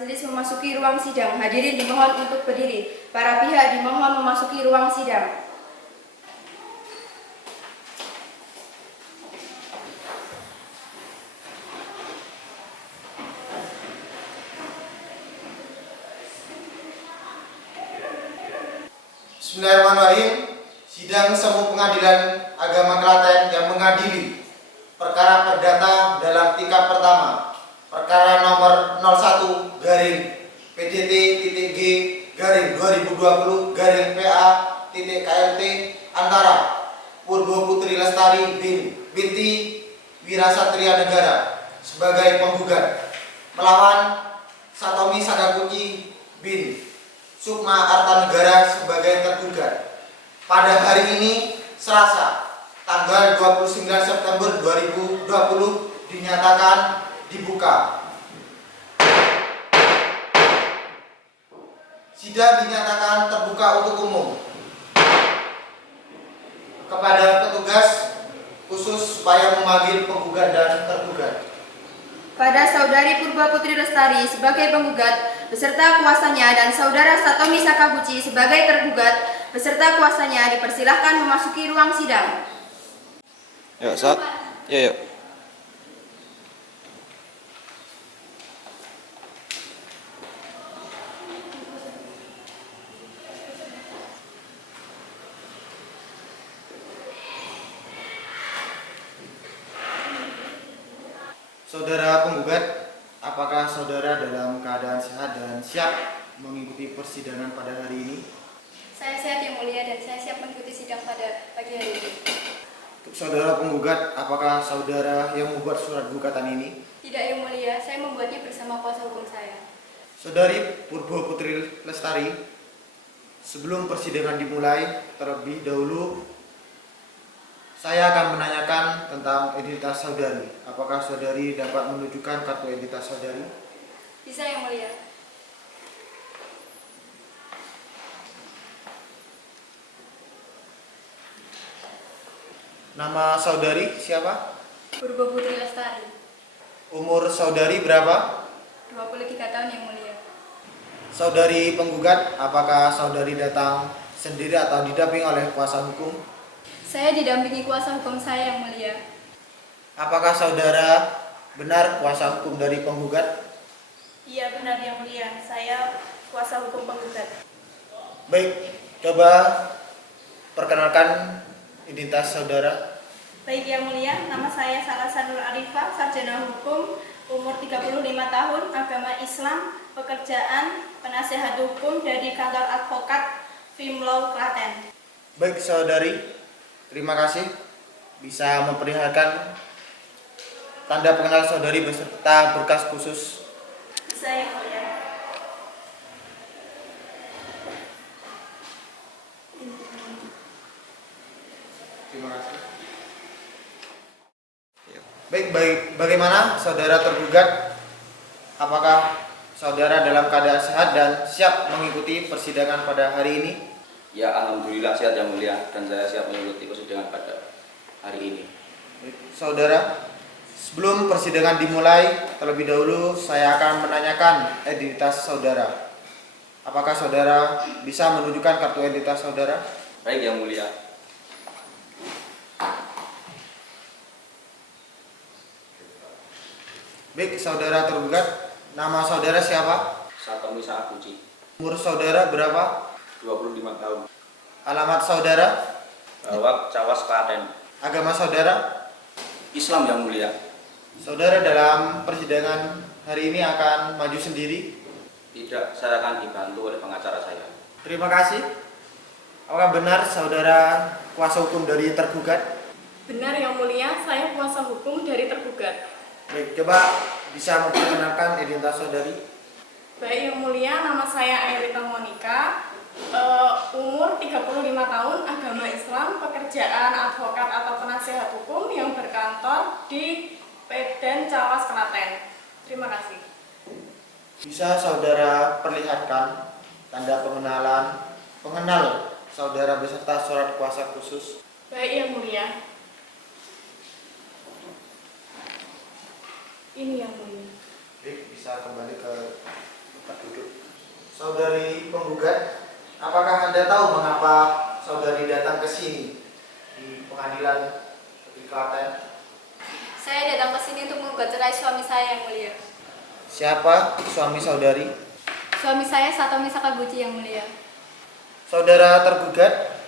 Majelis memasuki ruang sidang. Hadirin dimohon untuk berdiri. Para pihak dimohon memasuki ruang sidang. Bismillahirrahmanirrahim. Sidang Semu Pengadilan Agama Klaten yang mengadili perkara perdata dalam tingkat pertama, perkara nomor 01-G/2020-PA.KLT antara Purbo Putri Lestari binti Wirasatria Negara sebagai penggugat melawan Satomi Sakaguchi bin Sukma Artanegara sebagai tergugat. Pada hari ini, Selasa, tanggal 29 September 2020 dinyatakan dibuka. Sidang dinyatakan terbuka untuk umum. Kepada petugas khusus supaya memanggil penggugat dan tergugat. Pada Saudari Purba Putri Lestari sebagai penggugat beserta kuasanya dan Saudara Satomi Sakaguchi sebagai tergugat beserta kuasanya dipersilahkan memasuki ruang sidang. Yuk, Sat. Yuk. Saudara penggugat, apakah saudara dalam keadaan sehat dan siap mengikuti persidangan pada hari ini? Saya sehat yang mulia dan saya siap mengikuti sidang pada pagi hari ini. Untuk saudara penggugat, apakah saudara yang membuat surat gugatan ini? Tidak yang mulia, saya membuatnya bersama kuasa hukum saya. Saudari Purbo Putri Lestari, sebelum persidangan dimulai, terlebih dahulu saya akan menanyakan tentang identitas saudari. Apakah saudari dapat menunjukkan kartu identitas saudari? Bisa yang mulia. Nama saudari siapa? Purba Putri Lestari. Umur saudari berapa? 23 tahun yang mulia. Saudari penggugat, apakah saudari datang sendiri atau didampingi oleh kuasa hukum? Saya didampingi kuasa hukum saya yang mulia. Apakah saudara benar kuasa hukum dari penggugat? Iya benar yang mulia, saya kuasa hukum penggugat. Baik, coba perkenalkan identitas saudara. Baik yang mulia, nama saya Salasanul Arifah, sarjana hukum, umur 35 tahun, agama Islam, pekerjaan penasehat hukum dari kantor advokat Fimlaw Klaten. Baik saudari, terima kasih bisa memperlihatkan tanda pengenal saudari beserta berkas khusus. Bisa yang mulia. Terima kasih. Baik, bagaimana saudara tergugat? Apakah saudara dalam keadaan sehat dan siap mengikuti persidangan pada hari ini? Ya, alhamdulillah sehat yang mulia dan saya siap mengikuti persidangan pada hari ini. Baik, saudara, sebelum persidangan dimulai, terlebih dahulu saya akan menanyakan identitas saudara. Apakah saudara bisa menunjukkan kartu identitas saudara? Baik yang mulia. Baik, saudara tergugat, nama saudara siapa? Satomi Sakaguchi, Umur saudara berapa? 25 tahun. Alamat saudara? Bawak Cawas Klaten. Agama saudara? Islam yang mulia. Saudara dalam persidangan hari ini akan maju sendiri? Tidak, saya akan dibantu oleh pengacara saya. Terima kasih. Apakah benar saudara kuasa hukum dari tergugat? Benar yang mulia, saya kuasa hukum dari tergugat. Baik, coba bisa memperkenalkan identitas saudari. Baik yang mulia, nama saya Airita Monica, umur 35 tahun, agama Islam, pekerjaan advokat atau penasehat hukum yang berkantor di Pedan Cawas Klaten. Terima kasih. Bisa saudara perlihatkan tanda pengenal saudara beserta surat kuasa khusus? Baik yang mulia. Ini yang mulia. Baik, bisa kembali ke tempat duduk. Saudari penggugat, apakah Anda tahu mengapa saudari datang ke sini di pengadilan di Klaten? Saya datang ke sini untuk menggugat cerai suami saya yang mulia. Siapa suami saudari? Suami saya Satomi Sakaguchi yang mulia. Saudara tergugat,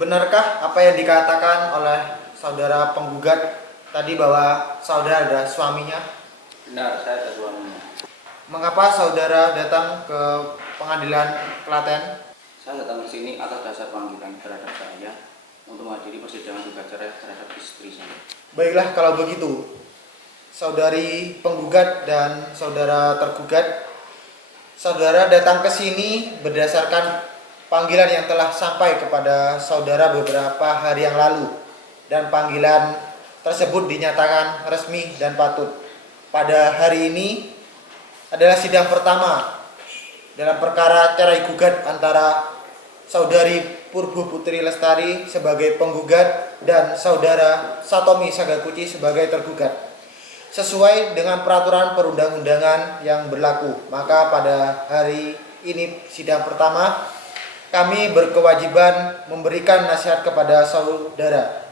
benarkah apa yang dikatakan oleh saudara penggugat tadi bahwa saudara adalah suaminya? Benar, saya adalah suaminya. Mengapa saudara datang ke pengadilan Klaten? Saya datang ke sini atas dasar panggilan terhadap saya untuk menghadiri persidangan gugat cerai terhadap istri saya. Baiklah kalau begitu, saudari penggugat dan saudara tergugat, saudara datang ke sini berdasarkan panggilan yang telah sampai kepada saudara beberapa hari yang lalu, dan panggilan tersebut dinyatakan resmi dan patut. Pada hari ini adalah sidang pertama dalam perkara cerai gugat antara saudari Purbo Putri Lestari sebagai penggugat dan saudara Satomi Sakaguchi sebagai tergugat. Sesuai dengan peraturan perundang-undangan yang berlaku, maka pada hari ini sidang pertama kami berkewajiban memberikan nasihat kepada saudara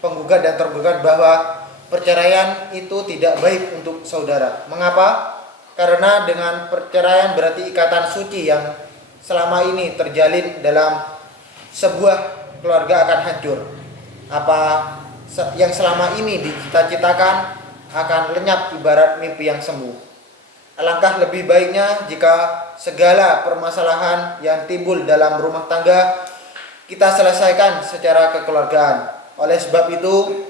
penggugat dan tergugat bahwa perceraian itu tidak baik untuk saudara. Mengapa? Karena dengan perceraian berarti ikatan suci yang selama ini terjalin dalam sebuah keluarga akan hancur. Apa yang selama ini dicita-citakan akan lenyap ibarat mimpi yang semu. Alangkah lebih baiknya jika segala permasalahan yang timbul dalam rumah tangga kita selesaikan secara kekeluargaan. Oleh sebab itu,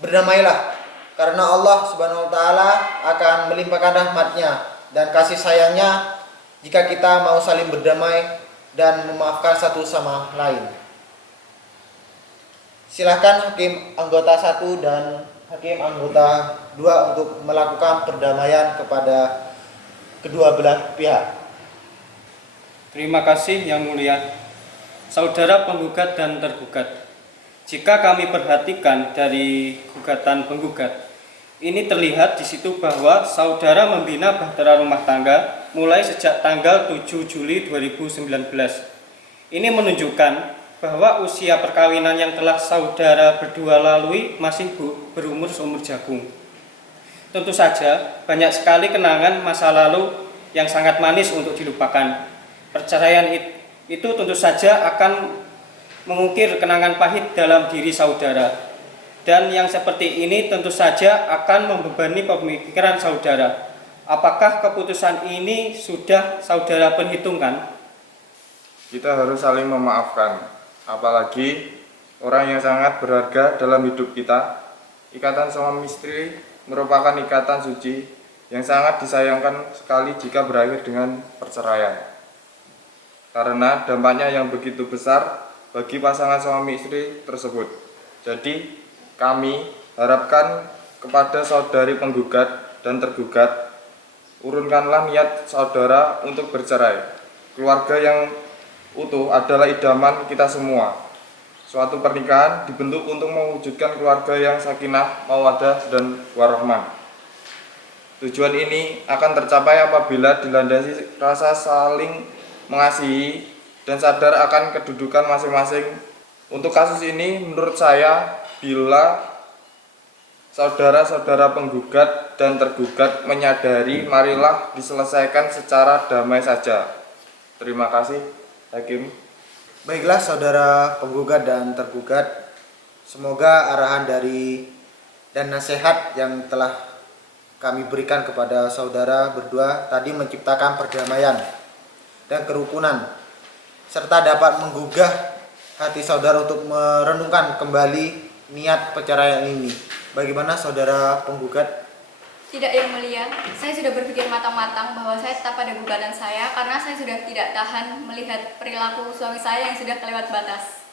berdamailah, karena Allah Subhanahu wa Ta'ala akan melimpahkan rahmatnya dan kasih sayangnya jika kita mau saling berdamai dan memaafkan satu sama lain. Silakan hakim anggota 1 dan hakim anggota 2 untuk melakukan perdamaian kepada kedua belah pihak. Terima kasih Yang Mulia, saudara penggugat dan tergugat. Jika kami perhatikan dari gugatan penggugat, ini terlihat di situ bahwa saudara membina bahtera rumah tangga mulai sejak tanggal 7 Juli 2019. Ini menunjukkan bahwa usia perkawinan yang telah saudara berdua lalui masih berumur seumur jagung. Tentu saja banyak sekali kenangan masa lalu yang sangat manis untuk dilupakan. Perceraian itu tentu saja akan mengukir kenangan pahit dalam diri saudara, dan yang seperti ini tentu saja akan membebani pemikiran saudara. Apakah keputusan ini sudah saudara perhitungkan? Kita harus saling memaafkan, apalagi orang yang sangat berharga dalam hidup kita. Ikatan suami istri merupakan ikatan suci yang sangat disayangkan sekali jika berakhir dengan perceraian, karena dampaknya yang begitu besar bagi pasangan suami istri tersebut. Jadi kami harapkan kepada saudari penggugat dan tergugat, urunkanlah niat saudara untuk bercerai. Keluarga yang utuh adalah idaman kita semua. Suatu pernikahan dibentuk untuk mewujudkan keluarga yang sakinah, mawaddah, dan warahmah. Tujuan ini akan tercapai apabila dilandasi rasa saling mengasihi dan sadar akan kedudukan masing-masing. Untuk kasus ini, menurut saya, bila saudara-saudara penggugat dan tergugat menyadari, marilah diselesaikan secara damai saja. Terima kasih, Hakim. Baiklah saudara penggugat dan tergugat, semoga arahan dari dan nasihat yang telah kami berikan kepada saudara berdua tadi menciptakan perdamaian dan kerukunan, serta dapat menggugah hati saudara untuk merenungkan kembali niat perceraian ini. Bagaimana saudara penggugat? Tidak, Yang Mulia, saya sudah berpikir matang-matang bahwa saya tetap pada gugatan saya karena saya sudah tidak tahan melihat perilaku suami saya yang sudah kelewat batas.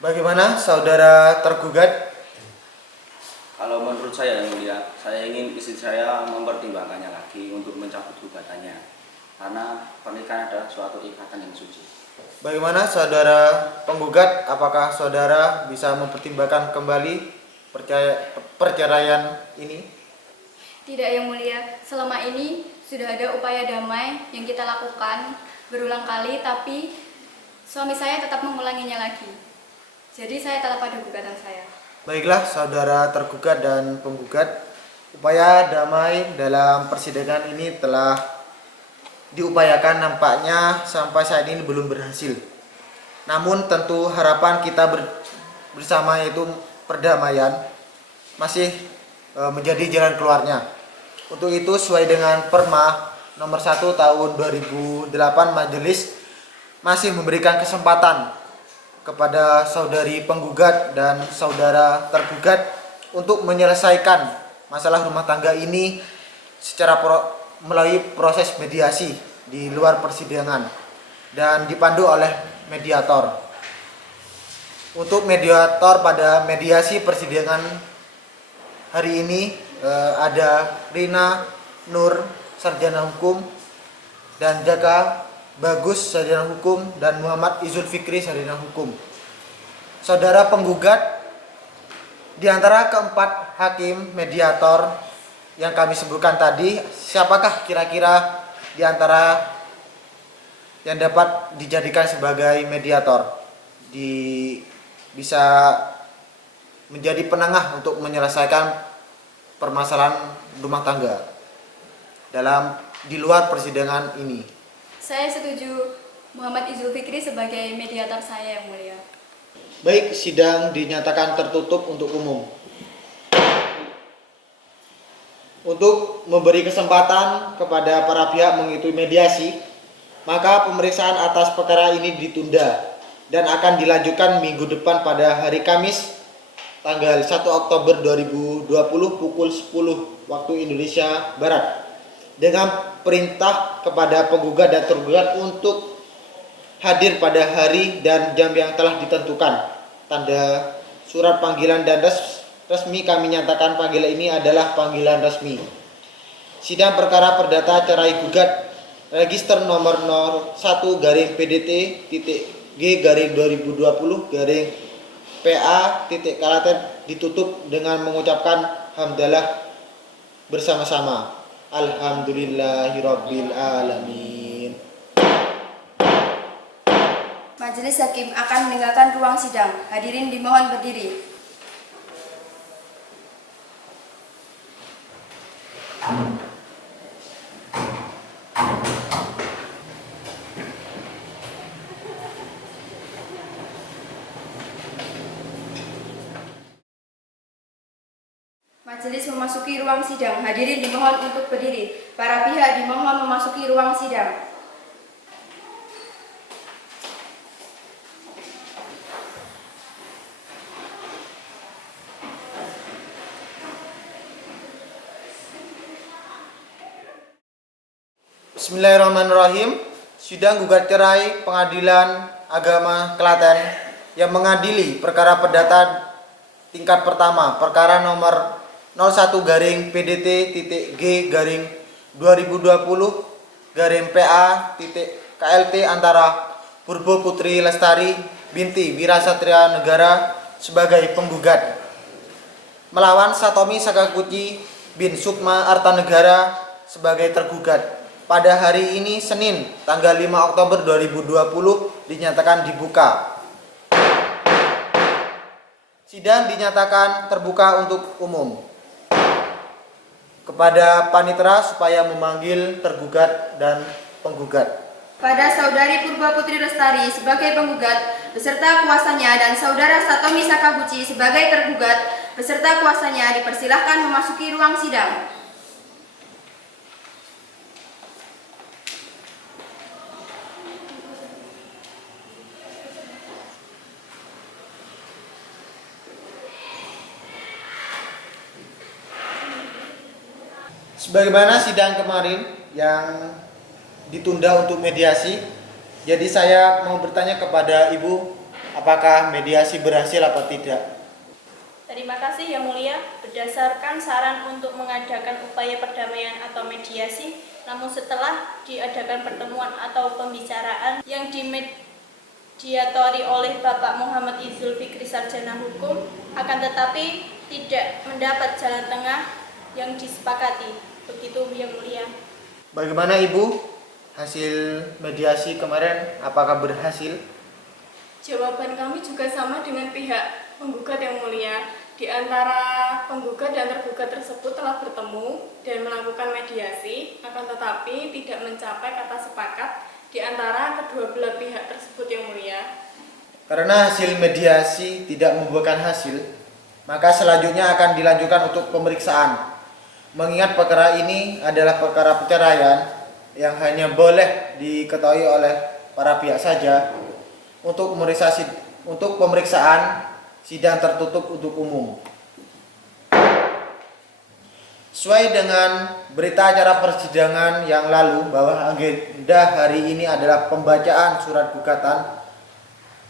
Bagaimana saudara tergugat? Kalau menurut saya Yang Mulia, saya ingin istri saya mempertimbangkannya lagi untuk mencabut gugatannya, karena pernikahan adalah suatu ikatan yang suci. Bagaimana saudara penggugat? Apakah saudara bisa mempertimbangkan kembali perceraian ini? Tidak yang mulia, selama ini sudah ada upaya damai yang kita lakukan berulang kali, tapi suami saya tetap mengulanginya lagi. Jadi saya tetap pada gugatan saya. Baiklah saudara tergugat dan penggugat, upaya damai dalam persidangan ini telah diupayakan, nampaknya sampai saat ini belum berhasil. Namun tentu harapan kita bersama yaitu perdamaian masih menjadi jalan keluarnya. Untuk itu sesuai dengan Perma nomor 1 tahun 2008, majelis masih memberikan kesempatan kepada saudari penggugat dan saudara tergugat untuk menyelesaikan masalah rumah tangga ini secara melalui proses mediasi di luar persidangan dan dipandu oleh mediator. Untuk mediator pada mediasi persidangan hari ini ada Rina Nur, sarjana hukum, dan Jaka Bagus, sarjana hukum, dan Muhammad Izul Fikri, sarjana hukum. Saudara penggugat, di antara keempat hakim mediator yang kami sebutkan tadi, siapakah kira-kira di antara yang dapat dijadikan sebagai mediator, bisa menjadi penengah untuk menyelesaikan permasalahan rumah tangga di luar persidangan ini? Saya setuju Muhammad Izul Fikri sebagai mediator saya yang mulia. Baik, sidang dinyatakan tertutup untuk umum. Untuk memberi kesempatan kepada para pihak mengikuti mediasi, maka pemeriksaan atas perkara ini ditunda dan akan dilanjutkan minggu depan pada hari Kamis tanggal 1 Oktober 2020 pukul 10 waktu Indonesia Barat, dengan perintah kepada penggugat dan tergugat untuk hadir pada hari dan jam yang telah ditentukan. Tanda surat panggilan dan resmi kami nyatakan panggilan ini adalah panggilan resmi. Sidang perkara perdata cerai gugat register nomor 01-PD-G-2020- PA.Kalater ditutup dengan mengucapkan hamdalah bersama-sama. Alhamdulillahirabbil alamin. Majelis Hakim akan meninggalkan ruang sidang. Hadirin dimohon berdiri. Majelis memasuki ruang sidang. Hadirin dimohon untuk berdiri. Para pihak dimohon memasuki ruang sidang. Bismillahirrahmanirrahim. Sidang gugat cerai Pengadilan Agama Klaten yang mengadili perkara perdata tingkat pertama, perkara nomor 01-PDT-G-2020-PA.KLT antara Purbo Putri Lestari binti Wirasatria Negara sebagai penggugat melawan Satomi Sakaguchi bin Sukma Artanegara sebagai tergugat. Pada hari ini Senin tanggal 5 Oktober 2020 dinyatakan dibuka. Sidang dinyatakan terbuka untuk umum. Kepada panitera supaya memanggil tergugat dan penggugat. Pada saudari Purba Putri Lestari sebagai penggugat beserta kuasanya dan saudara Satomi Sakaguchi sebagai tergugat beserta kuasanya dipersilahkan memasuki ruang sidang. Sebagaimana sidang kemarin yang ditunda untuk mediasi, jadi saya mau bertanya kepada Ibu, apakah mediasi berhasil atau tidak? Terima kasih Yang Mulia. Berdasarkan saran untuk mengadakan upaya perdamaian atau mediasi, namun setelah diadakan pertemuan atau pembicaraan yang dimediatori oleh Bapak Muhammad Izul Fikri, sarjana hukum, akan tetapi tidak mendapat jalan tengah yang disepakati. Begitu Yang Mulia. Bagaimana Ibu? Hasil mediasi kemarin apakah berhasil? Jawaban kami juga sama dengan pihak penggugat Yang Mulia. Di antara penggugat dan tergugat tersebut telah bertemu dan melakukan mediasi, akan tetapi tidak mencapai kata sepakat di antara kedua belah pihak tersebut Yang Mulia. Karena hasil mediasi tidak membuahkan hasil, maka selanjutnya akan dilanjutkan untuk pemeriksaan. Mengingat perkara ini adalah perkara perceraian yang hanya boleh diketahui oleh para pihak saja, untuk pemeriksaan sidang tertutup untuk umum. Sesuai dengan berita acara persidangan yang lalu bahwa agenda hari ini adalah pembacaan surat gugatan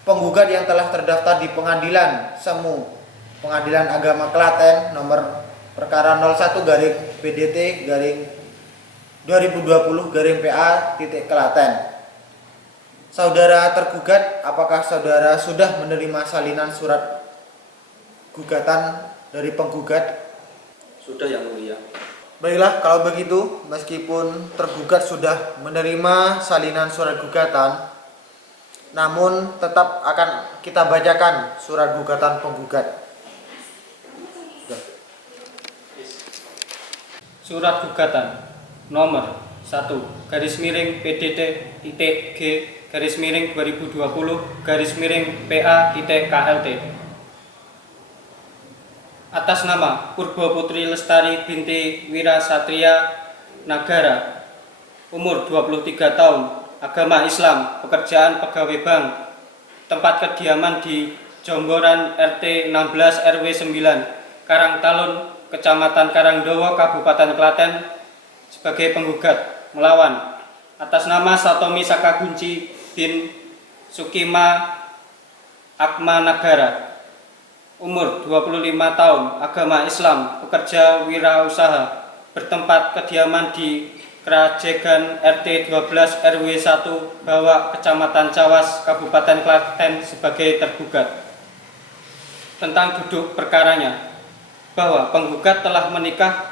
penggugat yang telah terdaftar di Pengadilan Semu, Pengadilan Agama Klaten nomor perkara 01/PDT/2020/PA Saudara tergugat, apakah saudara sudah menerima salinan surat gugatan dari penggugat? Sudah Yang Mulia. Baiklah, kalau begitu, meskipun tergugat sudah menerima salinan surat gugatan, namun tetap akan kita bacakan surat gugatan penggugat. Surat gugatan nomor 1-PDT/G/2020/PA-KLT atas nama Purba Putri Lestari binti Wirasatria Nagara, umur 23 tahun, agama Islam, pekerjaan pegawai bank, tempat kediaman di Jomboran RT 16 RW 9 Karangtalun, Kecamatan Karangdowo, Kabupaten Klaten, sebagai penggugat melawan atas nama Satomi Sakagunci bin Sukima Akmanagara, umur 25 tahun, agama Islam, pekerja wirausaha, bertempat kediaman di Krajegan RT 12 RW 1 Bawak, Kecamatan Cawas, Kabupaten Klaten, sebagai tergugat. Tentang duduk perkaranya, bahwa penggugat telah menikah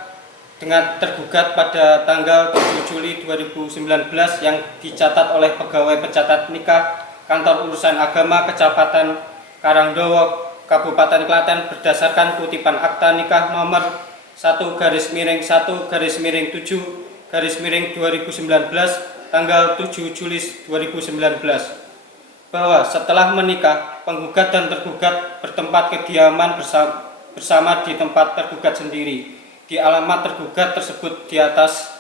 dengan tergugat pada tanggal 7 Juli 2019 yang dicatat oleh pegawai pencatat nikah Kantor Urusan Agama Kecamatan Karangdowo, Kabupaten Klaten berdasarkan kutipan akta nikah nomor 1/7/2019 tanggal 7 Juli 2019, bahwa setelah menikah penggugat dan tergugat bertempat kediaman bersama di tempat tergugat sendiri di alamat tergugat tersebut di atas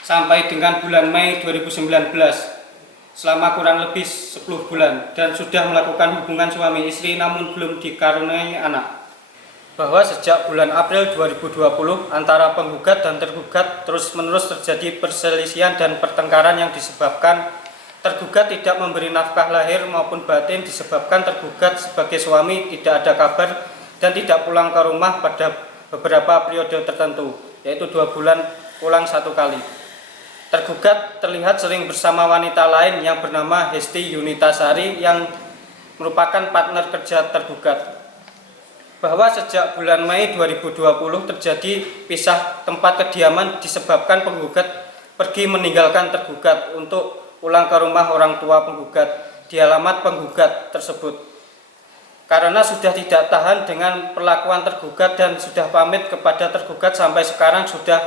sampai dengan bulan Mei 2019 selama kurang lebih 10 bulan dan sudah melakukan hubungan suami istri namun belum dikaruniai anak. Bahwa sejak bulan April 2020 antara penggugat dan tergugat terus-menerus terjadi perselisihan dan pertengkaran yang disebabkan tergugat tidak memberi nafkah lahir maupun batin, disebabkan tergugat sebagai suami tidak ada kabar dan tidak pulang ke rumah pada beberapa periode tertentu, yaitu 2 bulan pulang 1 kali. Tergugat terlihat sering bersama wanita lain yang bernama Hesti Yunitasari yang merupakan partner kerja tergugat. Bahwa sejak bulan Mei 2020 terjadi pisah tempat kediaman disebabkan penggugat pergi meninggalkan tergugat untuk pulang ke rumah orang tua penggugat di alamat penggugat tersebut. Karena sudah tidak tahan dengan perlakuan tergugat dan sudah pamit kepada tergugat sampai sekarang sudah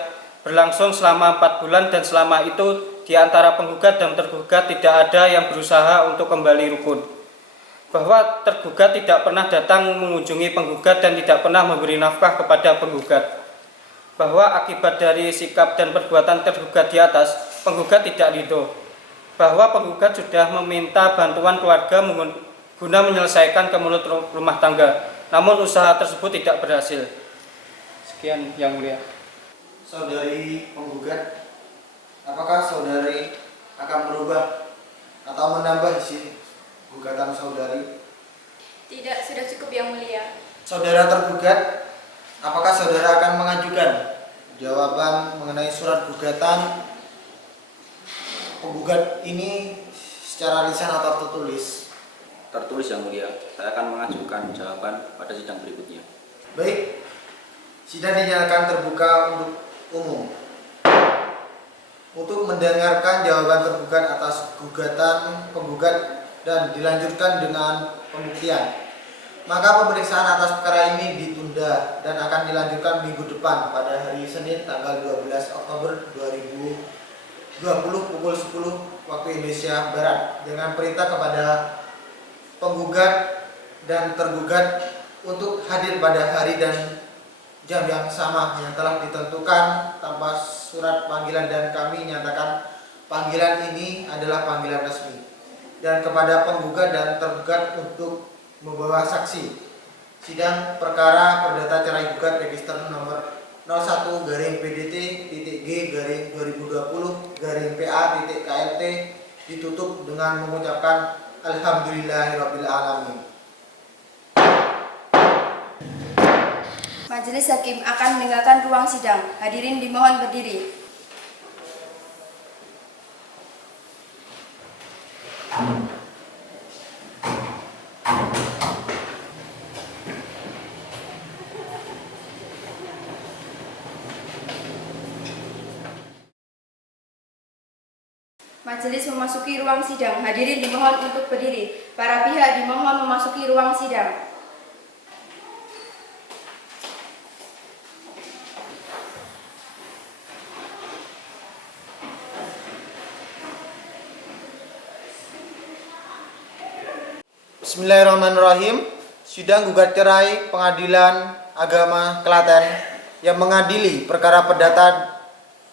berlangsung selama 4 bulan dan selama itu di antara penggugat dan tergugat tidak ada yang berusaha untuk kembali rukun. Bahwa tergugat tidak pernah datang mengunjungi penggugat dan tidak pernah memberi nafkah kepada penggugat. Bahwa akibat dari sikap dan perbuatan tergugat di atas, penggugat tidak ridho. Bahwa penggugat sudah meminta bantuan keluarga guna menyelesaikan kemelut rumah tangga, namun usaha tersebut tidak berhasil. Sekian Yang Mulia. Saudari penggugat, apakah saudari akan merubah atau menambah isi gugatan saudari? Tidak, sudah cukup Yang Mulia. Saudara tergugat, apakah saudara akan mengajukan jawaban mengenai surat gugatan penggugat ini secara lisan atau tertulis? Tertulis Yang Mulia. Saya akan mengajukan jawaban pada sidang berikutnya. Baik, Sidang dinyatakan terbuka untuk umum. Untuk mendengarkan jawaban tergugat atas gugatan penggugat dan dilanjutkan dengan pembuktian, maka pemeriksaan atas perkara ini ditunda dan akan dilanjutkan minggu depan pada hari Senin tanggal 12 Oktober 2020 pukul 10 waktu Indonesia Barat dengan perintah kepada penggugat dan tergugat untuk hadir pada hari dan jam yang sama yang telah ditentukan tanpa surat panggilan, dan kami nyatakan panggilan ini adalah panggilan resmi, dan kepada penggugat dan tergugat untuk membawa saksi. Sidang perkara perdata cerai gugat register nomor 01-PDT-G-2020-PA-KLT ditutup dengan mengucapkan Alhamdulillahirabbil alamin. Majelis Hakim akan meninggalkan ruang sidang. Hadirin dimohon berdiri. Majelis memasuki ruang sidang. Hadirin dimohon untuk berdiri. Para pihak dimohon memasuki ruang sidang. Bismillahirrahmanirrahim. Sidang gugat cerai Pengadilan Agama Klaten yang mengadili perkara perdata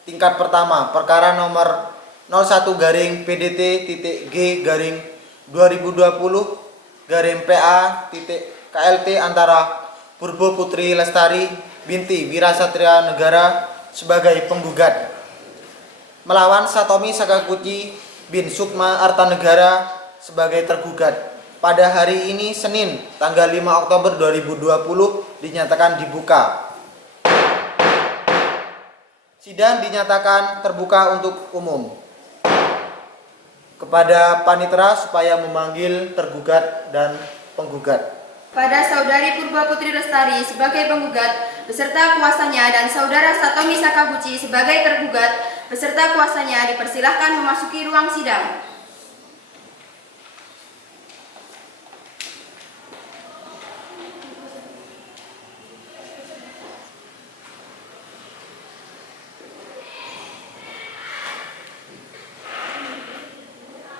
tingkat pertama perkara nomor 01-PDT-G-2020-PA-KLT antara Purbo Putri Lestari binti Wirasatria Negara sebagai penggugat melawan Satomi Sakaguchi bin Sukma Artanegara sebagai tergugat. Pada hari ini Senin tanggal 5 Oktober 2020 dinyatakan dibuka. Sidang dinyatakan terbuka untuk umum. Kepada panitera supaya memanggil tergugat dan penggugat. Pada Saudari Purba Putri Lestari sebagai penggugat beserta kuasanya dan Saudara Satomi Sakaguchi sebagai tergugat beserta kuasanya dipersilahkan memasuki ruang sidang.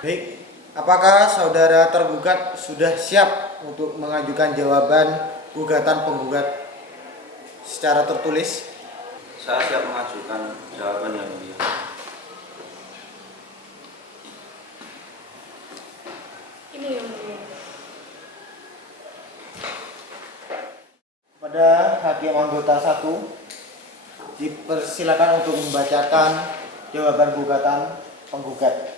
Baik, apakah saudara tergugat sudah siap untuk mengajukan jawaban gugatan penggugat secara tertulis? Saya siap mengajukan jawaban yang mulia. Ini yang mulia. Pada hakim anggota 1 dipersilakan untuk membacakan jawaban gugatan penggugat.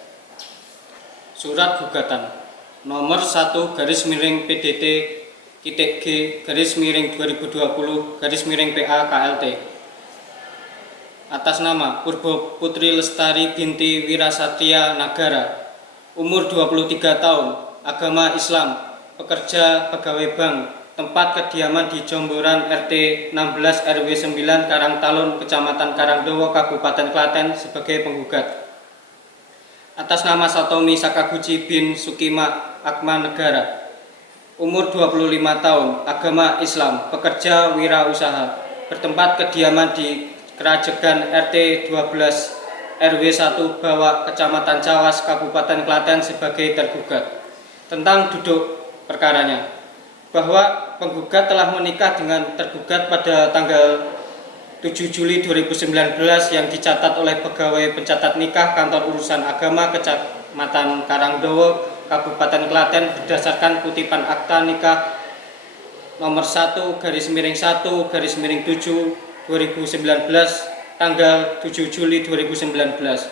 Surat gugatan nomor 1-G-2020-PA-KLT atas nama Purbo Putri Lestari binti Wirasatria Nagara, umur 23 tahun, agama Islam, pekerja pegawai bank, tempat kediaman di Jomboran RT 16 RW 9 Karangtalun, Kecamatan Karangdowo, Kabupaten Klaten sebagai penggugat. Atas nama Satomi Sakaguchi bin Sukima Atmanegara, umur 25 tahun, agama Islam, pekerja wirausaha, bertempat kediaman di Kerajegan RT 12 RW 1 Bawak, Kecamatan Cawas, Kabupaten Klaten sebagai tergugat. Tentang duduk perkaranya, bahwa penggugat telah menikah dengan tergugat pada tanggal 7 Juli 2019 yang dicatat oleh pegawai pencatat nikah Kantor Urusan Agama Kecamatan Karangdowo, Kabupaten Klaten berdasarkan kutipan akta nikah nomor 1/1/7/2019 tanggal 7 Juli 2019.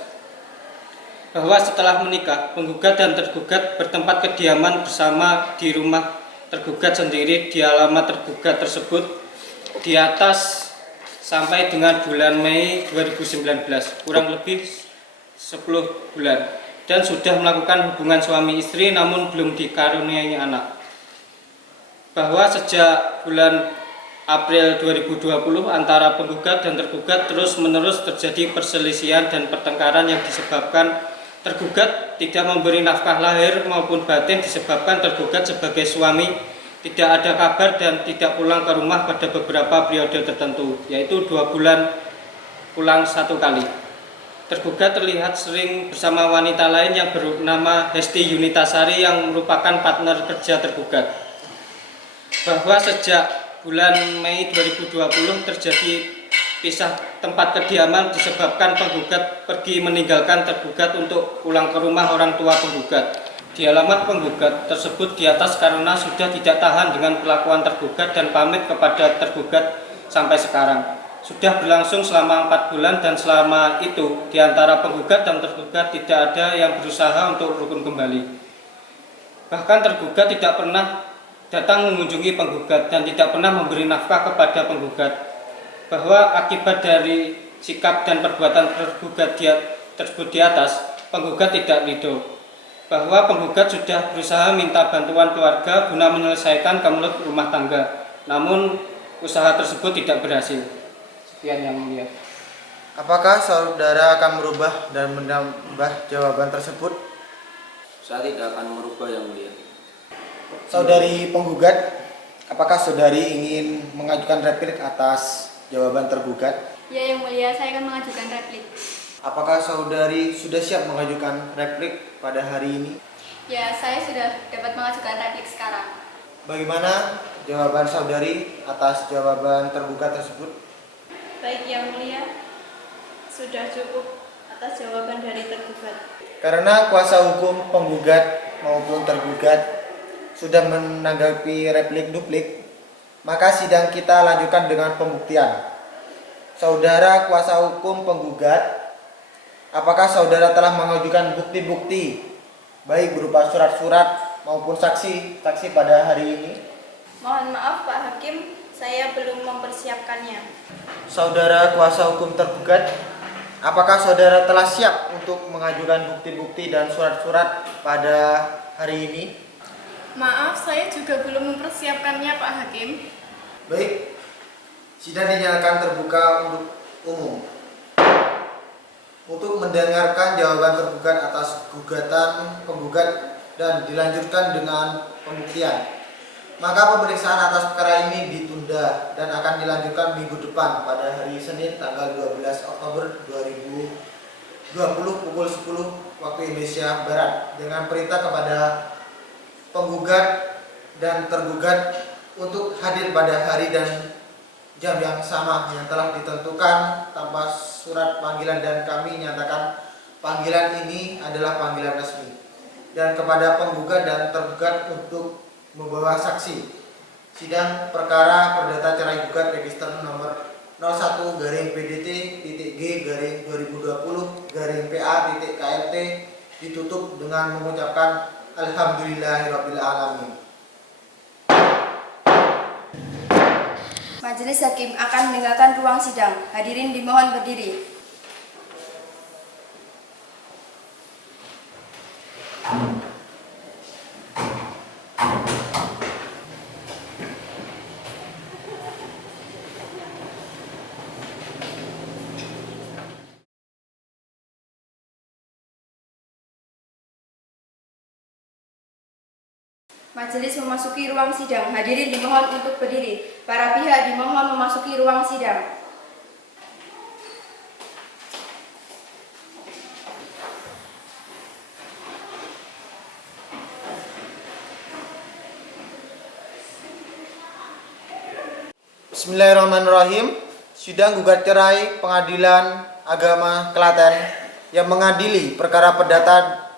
Bahwa setelah menikah, penggugat dan tergugat bertempat kediaman bersama di rumah tergugat sendiri di alamat tergugat tersebut di atas sampai dengan bulan Mei 2019, kurang lebih 10 bulan, dan sudah melakukan hubungan suami istri namun belum dikaruniai anak. Bahwa sejak bulan April 2020 antara penggugat dan tergugat terus-menerus terjadi perselisihan dan pertengkaran yang disebabkan tergugat tidak memberi nafkah lahir maupun batin, disebabkan tergugat sebagai suami tidak ada kabar dan tidak pulang ke rumah pada beberapa periode tertentu, yaitu 2 bulan pulang 1 kali. Tergugat terlihat sering bersama wanita lain yang bernama Hesti Yunitasari yang merupakan partner kerja tergugat. Bahwa sejak bulan Mei 2020 terjadi pisah tempat kediaman disebabkan penggugat pergi meninggalkan tergugat untuk pulang ke rumah orang tua penggugat. Di alamat penggugat tersebut di atas karena sudah tidak tahan dengan perlakuan tergugat dan pamit kepada tergugat sampai sekarang. Sudah berlangsung selama 4 bulan dan selama itu di antara penggugat dan tergugat tidak ada yang berusaha untuk rukun kembali. Bahkan tergugat tidak pernah datang mengunjungi penggugat dan tidak pernah memberi nafkah kepada penggugat. Bahwa akibat dari sikap dan perbuatan tergugat tersebut di atas, penggugat tidak ridho. Bahwa penggugat sudah berusaha minta bantuan keluarga guna menyelesaikan kemelut rumah tangga, namun usaha tersebut tidak berhasil. Sekian yang mulia. Apakah saudara akan merubah dan menambah jawaban tersebut? Saya tidak akan merubah yang mulia. Saudari penggugat, apakah saudari ingin mengajukan replik atas jawaban tergugat? Ya, Yang Mulia, saya akan mengajukan replik. Apakah saudari sudah siap mengajukan replik pada hari ini? Ya, saya sudah dapat mengajukan replik sekarang. Bagaimana jawaban saudari atas jawaban tergugat tersebut? Baik Yang Mulia, sudah cukup atas jawaban dari tergugat. Karena kuasa hukum penggugat maupun tergugat sudah menanggapi replik duplik, maka sidang kita lanjutkan dengan pembuktian. Saudara kuasa hukum penggugat, apakah saudara telah mengajukan bukti-bukti baik berupa surat-surat maupun saksi pada hari ini? Mohon maaf Pak Hakim, saya belum mempersiapkannya. Saudara kuasa hukum tergugat, apakah saudara telah siap untuk mengajukan bukti-bukti dan surat-surat pada hari ini? Maaf, saya juga belum mempersiapkannya Pak Hakim. Baik, sidang dinyatakan terbuka untuk umum. Untuk mendengarkan jawaban tergugat atas gugatan penggugat dan dilanjutkan dengan pembuktian, maka pemeriksaan atas perkara ini ditunda dan akan dilanjutkan minggu depan pada hari Senin tanggal 12 Oktober 2020 pukul 10 waktu Indonesia Barat dengan perintah kepada penggugat dan tergugat untuk hadir pada hari dan jam yang sama yang telah ditentukan tanpa surat panggilan, dan kami nyatakan panggilan ini adalah panggilan resmi, dan kepada penggugat dan tergugat untuk membawa saksi. Sidang perkara perdata cerai gugat register nomor 01-PDT-G-2020-PA-KLT ditutup dengan mengucapkan Alhamdulillahirabbil alamin. Majelis Hakim akan meninggalkan ruang sidang. Hadirin dimohon berdiri. Majelis memasuki ruang sidang. Hadirin dimohon untuk berdiri. Para pihak dimohon memasuki ruang sidang. Bismillahirrahmanirrahim. Sidang gugat cerai Pengadilan Agama Klaten yang mengadili perkara perdata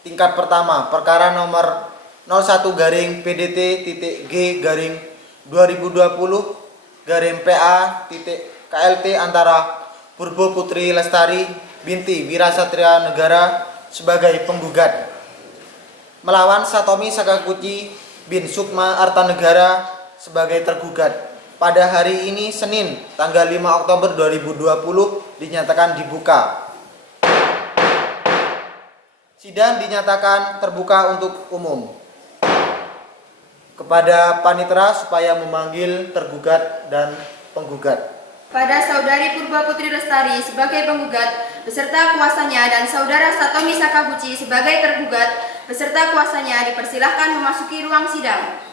tingkat pertama perkara nomor 01-G-2020-PA-KLT antara Purbo Putri Lestari binti Wirasatria Negara sebagai penggugat melawan Satomi Sakaguchi bin Sukma Artanegara sebagai tergugat. Pada hari ini Senin tanggal 5 Oktober 2020 dinyatakan dibuka. Sidang dinyatakan terbuka untuk umum. kepada panitera supaya memanggil tergugat dan penggugat. Kepada Saudari Purba Putri Lestari sebagai penggugat beserta kuasanya dan Saudara Satomi Sakaguchi sebagai tergugat beserta kuasanya dipersilahkan memasuki ruang sidang.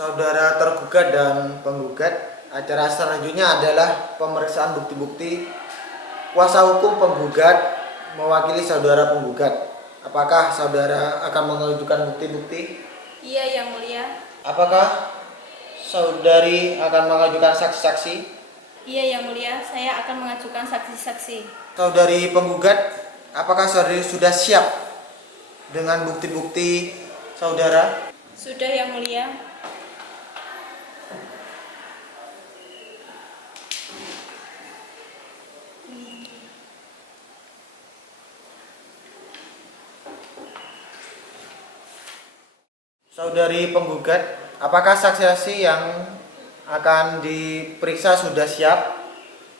Saudara tergugat dan penggugat, acara selanjutnya adalah pemeriksaan bukti-bukti. Kuasa hukum penggugat mewakili saudara penggugat. Apakah saudara akan mengajukan bukti-bukti? Iya, Yang Mulia. Apakah saudari akan mengajukan saksi-saksi? Iya, Yang Mulia. Saya akan mengajukan saksi-saksi. Saudari penggugat, apakah saudari sudah siap dengan bukti-bukti saudara? Sudah, Yang Mulia. Saudari penggugat, apakah saksi-saksi yang akan diperiksa sudah siap?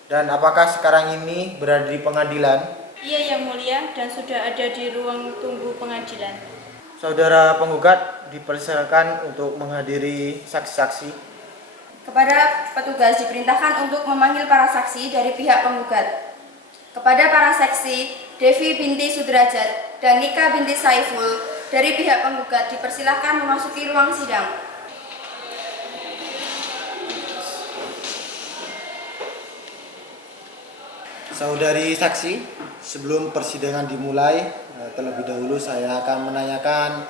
Dan apakah sekarang ini berada di pengadilan? Iya, Yang Mulia, dan sudah ada di ruang tunggu pengadilan. Saudara penggugat dipersilakan untuk menghadiri saksi-saksi. Kepada petugas diperintahkan untuk memanggil para saksi dari pihak penggugat. Kepada para saksi, Devi binti Sudrajat dan Nika binti Saiful dari pihak penggugat dipersilahkan memasuki ruang sidang. Saudari saksi, sebelum persidangan dimulai, terlebih dahulu saya akan menanyakan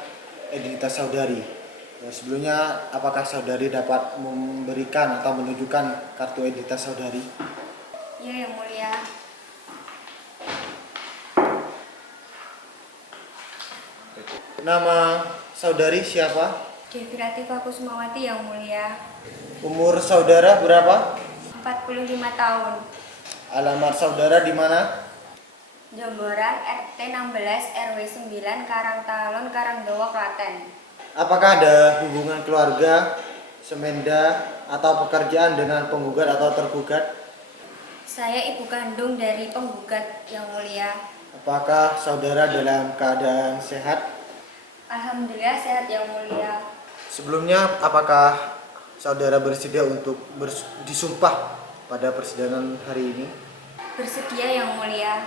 identitas saudari. Sebelumnya, apakah saudari dapat memberikan atau menunjukkan kartu identitas saudari? Ya, Yang Mulia. Nama saudari siapa? Devi Latifah Kusumawati, Yang Mulia. Umur saudara berapa? 45 tahun. Alamat saudara di mana? Jomboran RT 16 RW 9 Karangtalun Karangdowo Klaten. Apakah ada hubungan keluarga, semenda, atau pekerjaan dengan penggugat atau tergugat? Saya ibu kandung dari penggugat, Yang Mulia. Apakah saudara dalam keadaan sehat? Alhamdulillah sehat, Yang Mulia. Sebelumnya, apakah saudara bersedia untuk disumpah pada persidangan hari ini? Bersedia, Yang Mulia.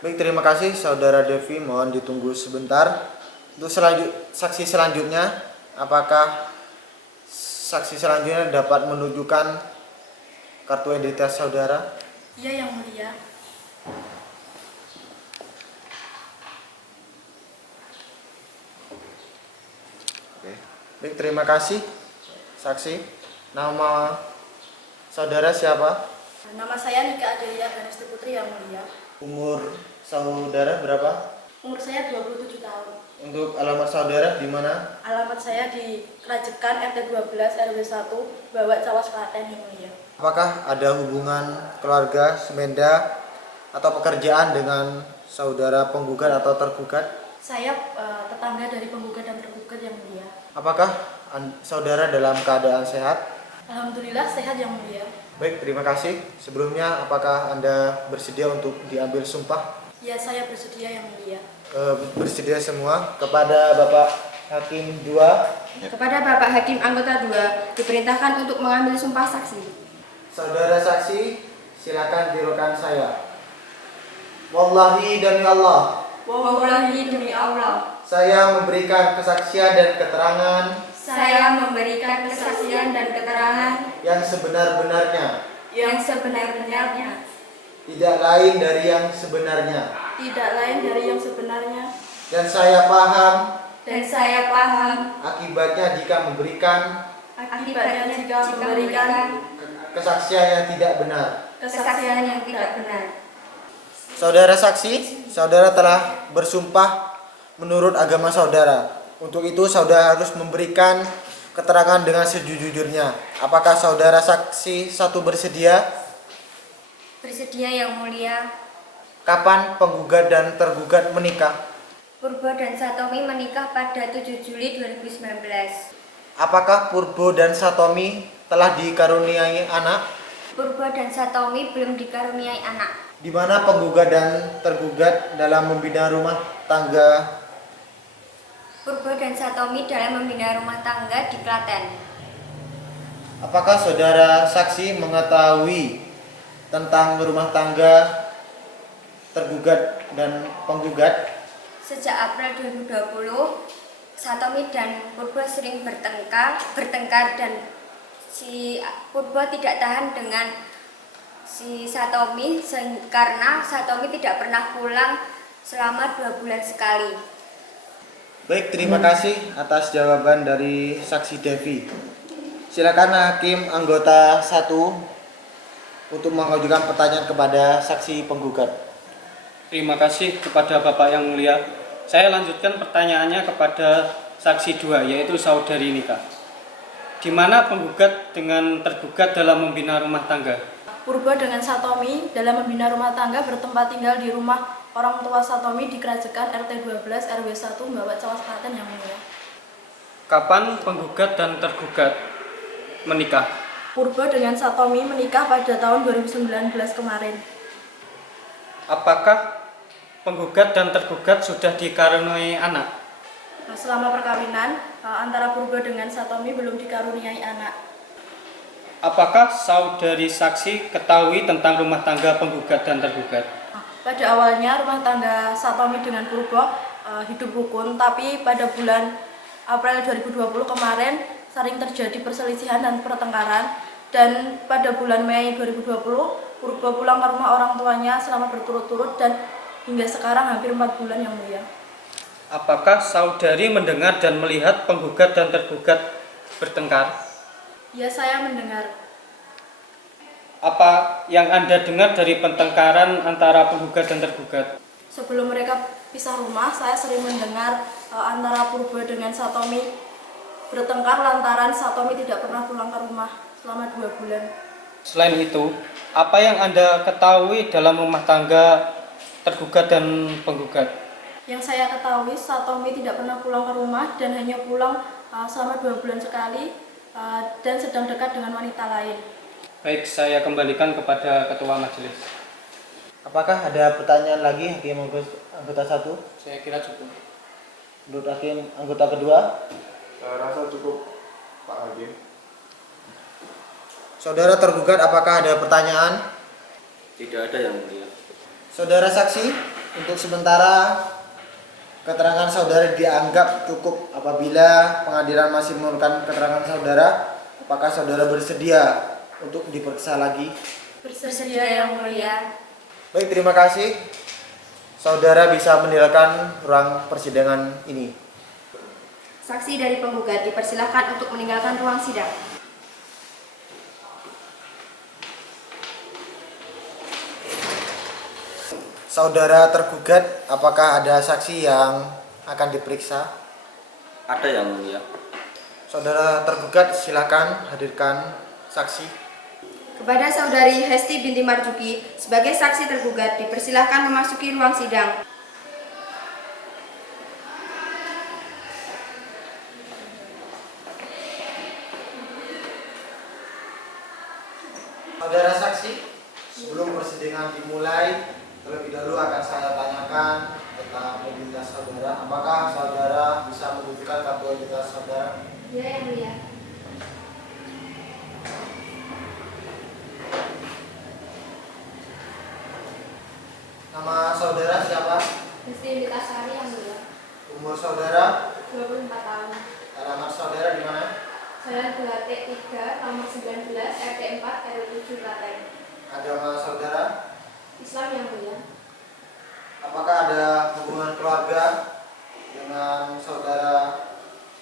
Baik, terima kasih saudara Devi. Mohon ditunggu sebentar. Untuk saksi selanjutnya, apakah saksi selanjutnya dapat menunjukkan kartu identitas saudara? Iya, Yang Mulia. Oke. Baik, terima kasih saksi. Nama saudara siapa? Nama saya Nika Adelia Ganesh Putri, Yang Mulia. Umur saudara berapa? Umur saya 27 tahun. Untuk alamat saudara di mana? Alamat saya di Krajekan RT 12 RW 1 Bawak Cawas Klaten, Yang Mulia. Apakah ada hubungan keluarga, semenda, atau pekerjaan dengan saudara penggugat atau tergugat? Saya tetangga dari penggugat dan tergugat, Yang Mulia. Apakah saudara dalam keadaan sehat? Alhamdulillah sehat, Yang Mulia. Baik, terima kasih. Sebelumnya, apakah Anda bersedia untuk diambil sumpah? Ya, saya bersedia, Yang Mulia. Bersedia semua. Kepada Bapak Hakim 2, Kepada Bapak Hakim Anggota 2 diperintahkan untuk mengambil sumpah saksi. saudara saksi, silakan tirukan saya. Wallahi demi Allah, Wallahi demi Allah, saya memberikan kesaksian dan keterangan saya memberikan kesaksian dan keterangan yang sebenar-benarnya, yang sebenar-benarnya, tidak lain dari yang sebenarnya, Tidak lain dari yang sebenarnya. dan saya paham dan saya paham akibatnya jika memberikan Akibatnya jika memberikan kesaksian yang tidak benar. kesaksian yang tidak benar. Saudara saksi, saudara telah bersumpah menurut agama saudara. Untuk itu saudara harus memberikan keterangan dengan sejujurnya. Apakah saudara saksi satu bersedia? Bersedia, Yang Mulia. Kapan penggugat dan tergugat menikah? Purba dan Satomi menikah pada 7 Juli 2019. Apakah Purbo dan Satomi telah dikaruniai anak? Purba dan Satomi belum dikaruniai anak. Di mana penggugat dan tergugat dalam membina rumah tangga? Purba dan Satomi dalam membina rumah tangga di Klaten. Apakah saudara saksi mengetahui tentang rumah tangga tergugat dan penggugat? Sejak April 2020, Satomi dan Purba sering bertengkar dan si Purba tidak tahan dengan si Satomi karena Satomi tidak pernah pulang selama 2 bulan sekali. Baik, terima kasih atas jawaban dari saksi Devi. Silakan Hakim anggota 1 untuk mengajukan pertanyaan kepada saksi penggugat. Terima kasih kepada Bapak yang mulia. Saya lanjutkan pertanyaannya kepada saksi 2, yaitu saudari Nika. Di mana penggugat dengan tergugat dalam membina rumah tangga? Purba dengan Satomi dalam membina rumah tangga bertempat tinggal di rumah orang tua Satomi di Krajekan RT 12 RW 1 Mbawat Cawas Klaten yang mulia. Kapan penggugat dan tergugat menikah? Purba dengan Satomi menikah pada tahun 2019 kemarin. Apakah penggugat dan tergugat sudah dikaruniai anak? Selama perkawinan antara Purba dengan Satomi belum dikaruniai anak. Apakah saudari saksi ketahui tentang rumah tangga penggugat dan tergugat? Pada awalnya rumah tangga Satomi dengan Purba hidup rukun, tapi pada bulan April 2020 kemarin sering terjadi perselisihan dan pertengkaran, dan pada bulan Mei 2020 Purba pulang ke rumah orang tuanya selama berturut-turut dan hingga sekarang hampir 4 bulan yang mulia. Apakah saudari mendengar dan melihat penggugat dan tergugat bertengkar? Ya, saya mendengar. Apa yang Anda dengar dari pertengkaran antara penggugat dan tergugat? Sebelum mereka pisah rumah, saya sering mendengar antara Purba dengan Satomi bertengkar lantaran Satomi tidak pernah pulang ke rumah selama 2 bulan. Selain itu, apa yang Anda ketahui dalam rumah tangga tergugat dan penggugat? Yang saya ketahui, Satomi tidak pernah pulang ke rumah dan hanya pulang selama 2 bulan sekali dan sedang dekat dengan wanita lain. Baik, saya kembalikan kepada Ketua Majelis. Apakah ada pertanyaan lagi Hakim anggota 1? Saya kira cukup. Menurut Hakim anggota kedua? Saya rasa cukup, Pak Hakim. Saudara tergugat, apakah ada pertanyaan? Tidak ada yang mulia. Saudara saksi, untuk sementara keterangan saudara dianggap cukup. Apabila pengadilan masih memerlukan keterangan saudara, apakah saudara bersedia untuk diperiksa lagi? Bersedia yang mulia. Baik, terima kasih. Saudara bisa meninggalkan ruang persidangan ini. Saksi dari penggugat dipersilakan untuk meninggalkan ruang sidang. Saudara tergugat, apakah ada saksi yang akan diperiksa? Ada yang mulia. Saudara tergugat, silakan hadirkan saksi. Kepada Saudari Hesti binti Marjuki sebagai saksi tergugat dipersilakan memasuki ruang sidang. Saudara saksi, sebelum persidangan dimulai, terlebih dahulu akan saya tanyakan tentang identitas saudara. Apakah saudara bisa menunjukkan kartu identitas saudara? Ya, yang mulia. Nama saudara siapa? Hesti binti Tasari yang mulia. Umur saudara? 24 tahun. Alamat saudara di mana? Jalan Belate 3, nomor 19, RT 4, RW 7 Klaten. Agama saudara? Islam yang mulia. Apakah ada hubungan keluarga dengan saudara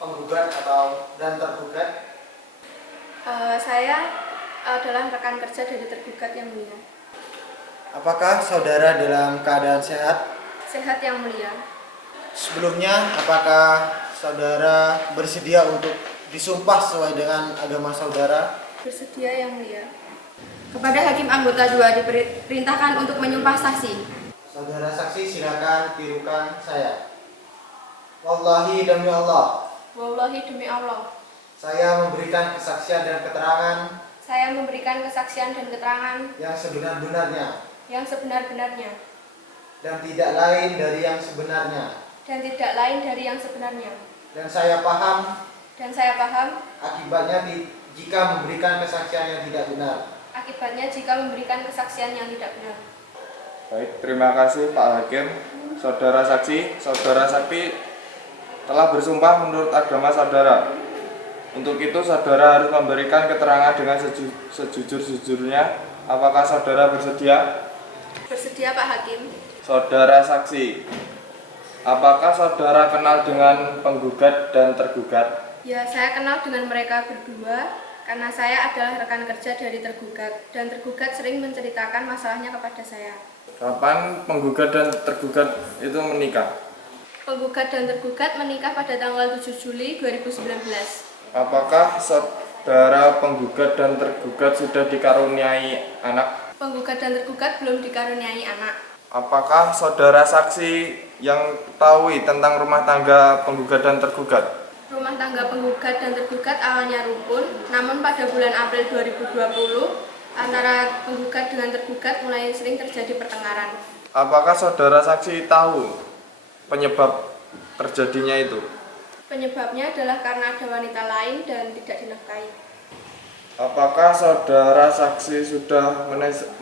penggugat atau dan tergugat? Saya adalah rekan kerja dari tergugat yang mulia. Apakah saudara dalam keadaan sehat? Sehat yang mulia. Sebelumnya, apakah saudara bersedia untuk disumpah sesuai dengan agama saudara? Bersedia yang mulia. Kepada Hakim anggota 2 diperintahkan untuk menyumpah saksi. Saudara saksi, silakan tirukan saya. Wallahi demi Allah. Wallahi demi Allah. Saya memberikan kesaksian dan keterangan Saya memberikan kesaksian dan keterangan yang sebenar-benarnya yang sebenar-benarnya dan tidak lain dari yang sebenarnya. dan tidak lain dari yang sebenarnya. Dan saya paham Dan saya paham akibatnya jika memberikan kesaksian yang tidak benar. akibatnya jika memberikan kesaksian yang tidak benar. Baik, terima kasih Pak Hakim. Saudara saksi telah bersumpah menurut agama saudara. Untuk itu saudara harus memberikan keterangan dengan sejujur-jujurnya. Apakah saudara bersedia? Bersedia Pak Hakim. Saudara saksi, apakah saudara kenal dengan penggugat dan tergugat? Ya, saya kenal dengan mereka berdua karena saya adalah rekan kerja dari tergugat dan tergugat sering menceritakan masalahnya kepada saya. Kapan penggugat dan tergugat itu menikah? Penggugat dan tergugat menikah pada tanggal 7 Juli 2019. Apakah saudara penggugat dan tergugat sudah dikaruniai anak? Penggugat dan tergugat belum dikaruniai anak. Apakah saudara saksi yang tahu tentang rumah tangga penggugat dan tergugat? Rumah tangga penggugat dan tergugat awalnya rukun, namun pada bulan April 2020 antara penggugat dengan tergugat mulai sering terjadi pertengkaran. Apakah saudara saksi tahu penyebab terjadinya itu? Penyebabnya adalah karena ada wanita lain dan tidak dinafkahi. Apakah saudara saksi sudah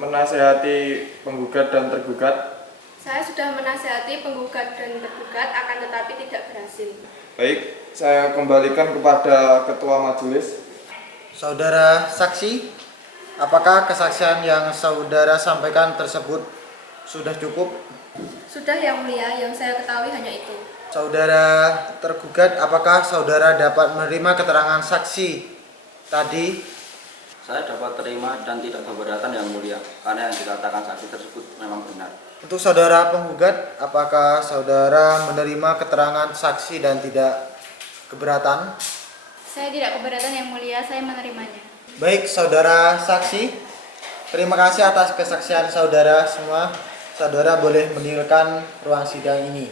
menasihati penggugat dan tergugat? Saya sudah menasihati penggugat dan tergugat akan tetapi tidak berhasil. Baik, saya kembalikan kepada ketua majelis. Saudara saksi, apakah kesaksian yang saudara sampaikan tersebut sudah cukup? Sudah yang mulia, yang saya ketahui hanya itu. Saudara tergugat, apakah saudara dapat menerima keterangan saksi tadi? Saya dapat terima dan tidak keberatan yang mulia, karena yang dikatakan saksi tersebut memang benar. Untuk saudara penggugat, apakah saudara menerima keterangan saksi dan tidak keberatan? Saya tidak keberatan yang mulia, saya menerimanya. Baik, saudara saksi, terima kasih atas kesaksian saudara semua. Saudara boleh meninggalkan ruang sidang ini.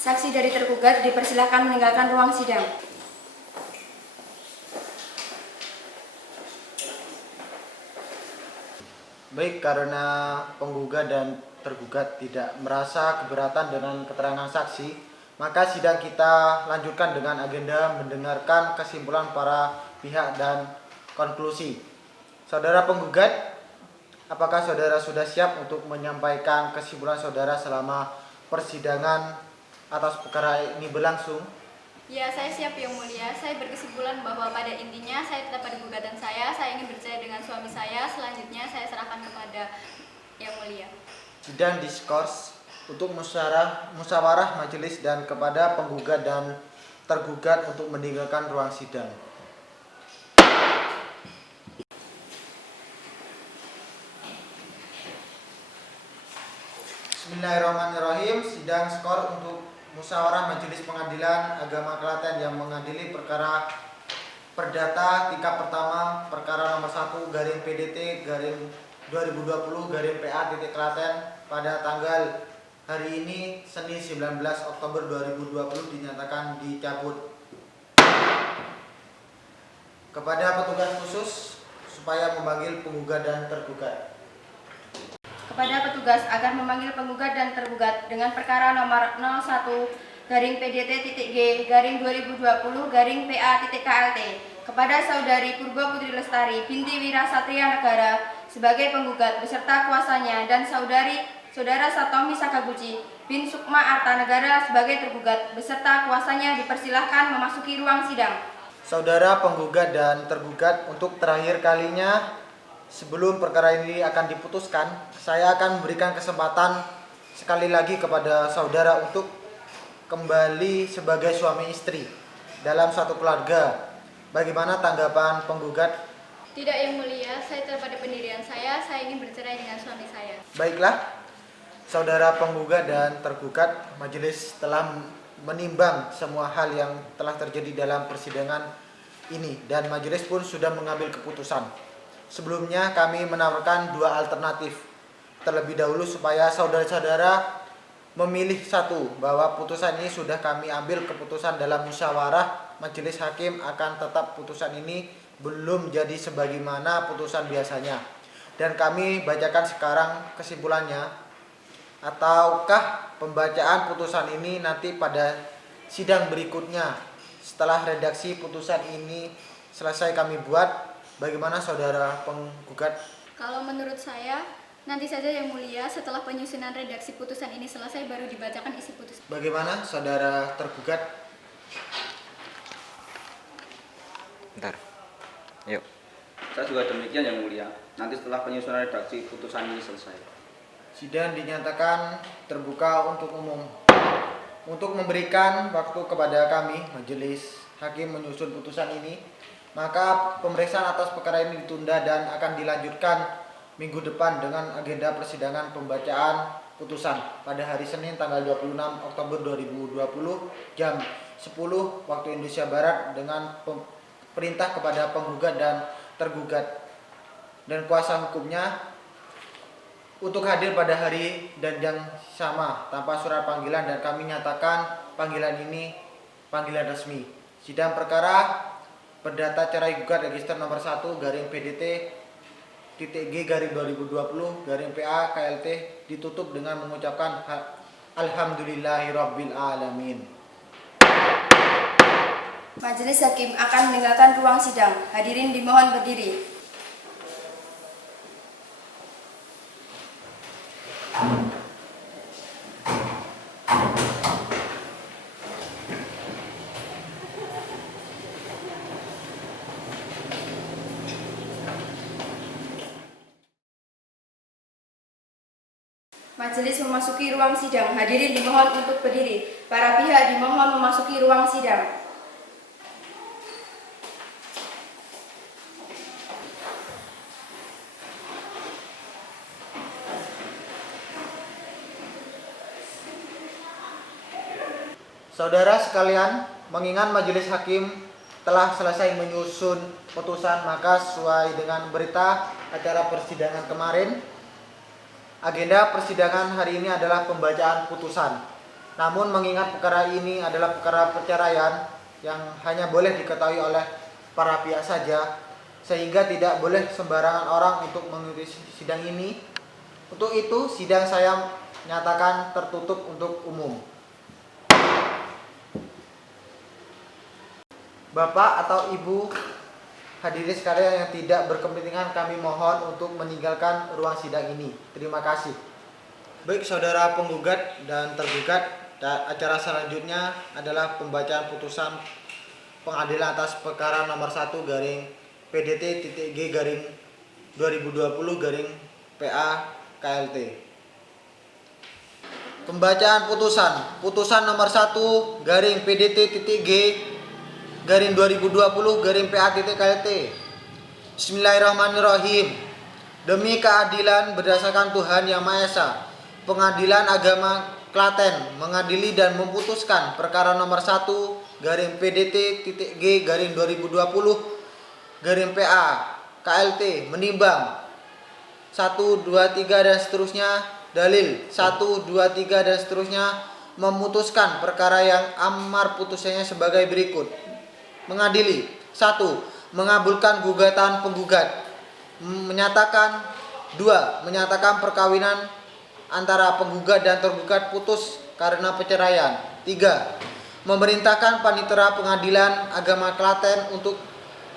Saksi dari tergugat dipersilakan meninggalkan ruang sidang. Baik, karena penggugat dan tergugat tidak merasa keberatan dengan keterangan saksi, maka sidang kita lanjutkan dengan agenda mendengarkan kesimpulan para pihak dan konklusi. Saudara penggugat, apakah saudara sudah siap untuk menyampaikan kesimpulan saudara selama persidangan atas perkara ini berlangsung? Ya, saya siap yang mulia. Saya berkesimpulan bahwa pada intinya saya tetap pada gugatan saya ingin bercerai dengan suami saya. Selanjutnya saya serahkan kepada yang mulia. Sidang diskors untuk musyawarah majelis dan kepada penggugat dan tergugat untuk meninggalkan ruang sidang. Bismillahirrahmanirrahim. Sidang skor untuk musyawarah Majelis Pengadilan Agama Klaten yang mengadili perkara perdata tingkat pertama perkara nomor 1 garing PDT garing 2020 garing PA titik Klaten pada tanggal hari ini Senin 19 Oktober 2020 dinyatakan dicabut. Kepada petugas khusus supaya memanggil penggugat dan tergugat. Kepada petugas agar memanggil penggugat dan tergugat dengan perkara nomor 01 garing PDT.G garing 2020 garing PA.KLT kepada saudari Purba Putri Lestari binti Wira Satria Negara sebagai penggugat beserta kuasanya dan saudara Satomi Sakaguchi bin Sukma Arta Negara sebagai tergugat beserta kuasanya dipersilahkan memasuki ruang sidang. Saudara penggugat dan tergugat, untuk terakhir kalinya sebelum perkara ini akan diputuskan, saya akan memberikan kesempatan sekali lagi kepada saudara untuk kembali sebagai suami istri dalam satu keluarga. Bagaimana tanggapan penggugat? Tidak yang mulia, saya tetap pada pendirian saya ingin bercerai dengan suami saya. Baiklah, saudara penggugat dan tergugat, majelis telah menimbang semua hal yang telah terjadi dalam persidangan ini dan majelis pun sudah mengambil keputusan. Sebelumnya kami menawarkan dua alternatif terlebih dahulu supaya saudara-saudara memilih satu, bahwa putusan ini sudah kami ambil keputusan dalam musyawarah majelis hakim akan tetap putusan ini belum jadi sebagaimana putusan biasanya. Dan kami bacakan sekarang kesimpulannya. Ataukah pembacaan putusan ini nanti pada sidang berikutnya setelah redaksi putusan ini selesai kami buat? Bagaimana saudara penggugat? Kalau menurut saya, nanti saja yang mulia setelah penyusunan redaksi putusan ini selesai baru dibacakan isi putusan. Bagaimana saudara tergugat? Bentar. Yuk. Saya juga demikian yang mulia. Nanti setelah penyusunan redaksi putusan ini selesai. Sidang dinyatakan terbuka untuk umum. Untuk memberikan waktu kepada kami, majelis hakim menyusun putusan ini, maka pemeriksaan atas perkara ini ditunda dan akan dilanjutkan minggu depan dengan agenda persidangan pembacaan putusan pada hari Senin tanggal 26 Oktober 2020 jam 10 waktu Indonesia Barat dengan perintah kepada penggugat dan tergugat dan kuasa hukumnya untuk hadir pada hari dan jam sama tanpa surat panggilan, dan kami nyatakan panggilan ini panggilan resmi. Sidang perkara perdata cerai gugat register nomor 1 garing PDT titik G garing 2020 garing PA KLT ditutup dengan mengucapkan Alhamdulillahirabbil alamin. Majelis hakim akan meninggalkan ruang sidang. Hadirin dimohon berdiri. Majelis memasuki ruang sidang. Hadirin dimohon untuk berdiri. Para pihak dimohon memasuki ruang sidang. Saudara sekalian, mengingat majelis hakim telah selesai menyusun putusan, maka sesuai dengan berita acara persidangan kemarin, agenda persidangan hari ini adalah pembacaan putusan. Namun mengingat perkara ini adalah perkara perceraian yang hanya boleh diketahui oleh para pihak saja, sehingga tidak boleh sembarangan orang untuk mengikuti sidang ini. Untuk itu, sidang saya nyatakan tertutup untuk umum. Bapak atau Ibu hadirin sekalian yang tidak berkepentingan, kami mohon untuk meninggalkan ruang sidang ini. Terima kasih. Baik saudara penggugat dan tergugat, acara selanjutnya adalah pembacaan putusan pengadilan atas perkara nomor 1 garing PDT titik G garing 2020 garing PA KLT. Pembacaan putusan nomor 1 garing PDT titik G garing 2020 garing PA titik KLT. Bismillahirrahmanirrahim. Demi keadilan berdasarkan Tuhan Yang Maha Esa, Pengadilan Agama Klaten mengadili dan memutuskan perkara nomor 1 garing PDT titik G garing 2020 garing PA KLT menimbang 1, 2, 3 dan seterusnya, dalil 1, 2, 3 dan seterusnya, memutuskan perkara yang amar putusannya sebagai berikut. Mengadili 1. Mengabulkan gugatan penggugat. Menyatakan 2. Menyatakan perkawinan antara penggugat dan tergugat putus karena perceraian. 3. Memerintahkan Panitera Pengadilan Agama Klaten untuk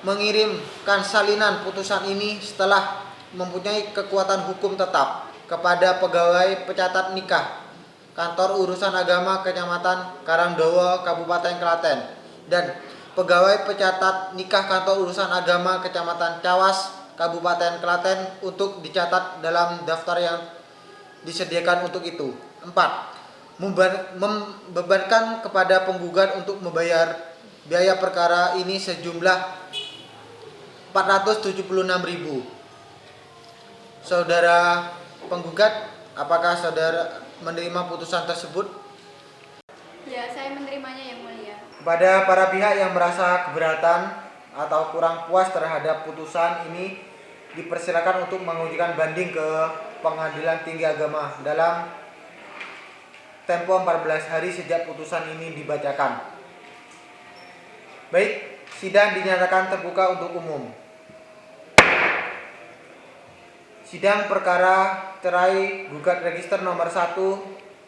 mengirimkan salinan putusan ini setelah mempunyai kekuatan hukum tetap kepada pegawai pencatat nikah Kantor Urusan Agama Kecamatan Karangdowo Kabupaten Klaten dan pegawai pencatat nikah Kantor Urusan Agama Kecamatan Cawas Kabupaten Klaten untuk dicatat dalam daftar yang disediakan untuk itu. 4. Membebankan kepada penggugat untuk membayar biaya perkara ini sejumlah 476.000. Saudara penggugat, apakah saudara menerima putusan tersebut? Ya, saya menerimanya yang mulia. Kepada para pihak yang merasa keberatan atau kurang puas terhadap putusan ini, dipersilakan untuk mengajukan banding ke Pengadilan Tinggi Agama dalam tempo 14 hari sejak putusan ini dibacakan. Baik, sidang dinyatakan terbuka untuk umum. Sidang perkara cerai gugat register nomor 1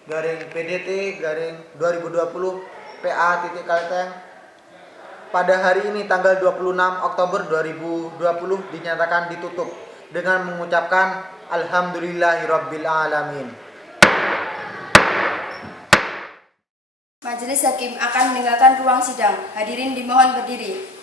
garing PDT garing 2020 PA titik Kalteng pada hari ini tanggal 26 Oktober 2020 dinyatakan ditutup dengan mengucapkan Alhamdulillahirabbil alamin. Majelis Hakim akan meninggalkan ruang sidang. Hadirin dimohon berdiri.